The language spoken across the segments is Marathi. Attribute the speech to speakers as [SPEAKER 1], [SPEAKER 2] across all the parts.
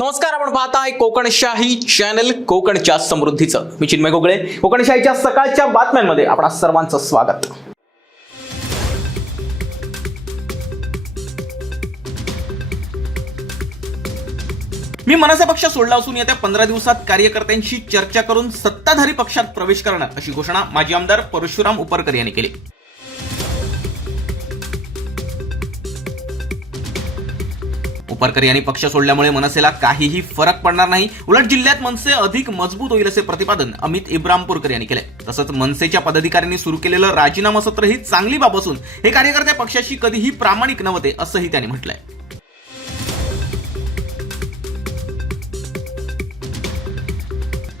[SPEAKER 1] नमस्कार आपण पाहताय कोकणशाही चॅनल कोकणच्या समृद्धीचं. मी चिन्मय गोगळे. कोकणशाहीच्या सकाळच्या बातम्यांमध्ये आपणा सर्वांचं स्वागत. मी मनसे पक्ष सोडला असून येत्या पंधरा दिवसात कार्यकर्त्यांशी चर्चा करून सत्ताधारी पक्षात प्रवेश करणार अशी घोषणा माजी आमदार परशुराम उपरकर यांनी केली. उपरकर यांनी पक्ष सोडल्यामुळे मनसेला काहीही फरक पडणार नाही. उलट जिल्ह्यात मनसे अधिक मजबूत होईल असे प्रतिपादन अमित इब्रामपूरकर यांनी केले तसंच मनसेच्या पदाधिकाऱ्यांनी सुरू केलेलं राजीनामा सत्र ही चांगली बाब असून हे कार्यकर्ते पक्षाशी कधीही प्रामाणिक नव्हते असंही त्यांनी म्हटलंय.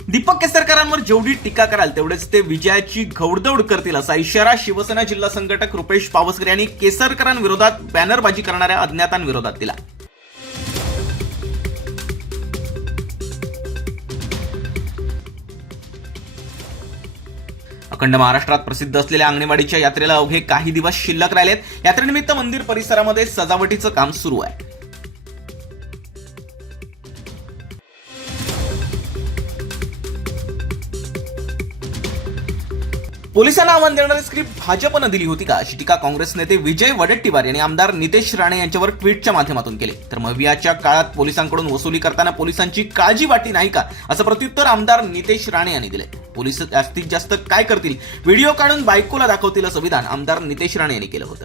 [SPEAKER 1] दीपक केसरकरांवर जेवढी टीका कराल तेवढेच ते विजयाची घौडदौड करतील असा इशारा शिवसेना जिल्हा संघटक रुपेश पावसकर यांनी केसरकरांविरोधात बॅनरबाजी करणाऱ्या अज्ञातांविरोधात दिला. अखंड महाराष्ट्रात प्रसिद्ध असलेल्या अंगणेवाडीच्या यात्रेला अवघे काही दिवस शिल्लक राहिलेत. यात्रेनिमित्त मंदिर परिसरामध्ये सजावटीचं काम सुरू आहे. पोलिसांना आव्हान देणारी स्क्रिप्ट भाजपनं दिली होती का? अशी टीका काँग्रेस नेते विजय वडेट्टीवार यांनी आमदार नितेश राणे यांच्यावर ट्विटच्या माध्यमातून केले. तर मवियाच्या काळात पोलिसांकडून वसुली करताना पोलिसांची काळजी वाटली नाही का? असं प्रत्युत्तर आमदार नितेश राणे यांनी दिले पोलीस जास्तीत जास्त काय करतील? व्हिडिओ काढून बायकोला दाखवतील असं विधान आमदार नितेश राणे यांनी केलं होतं.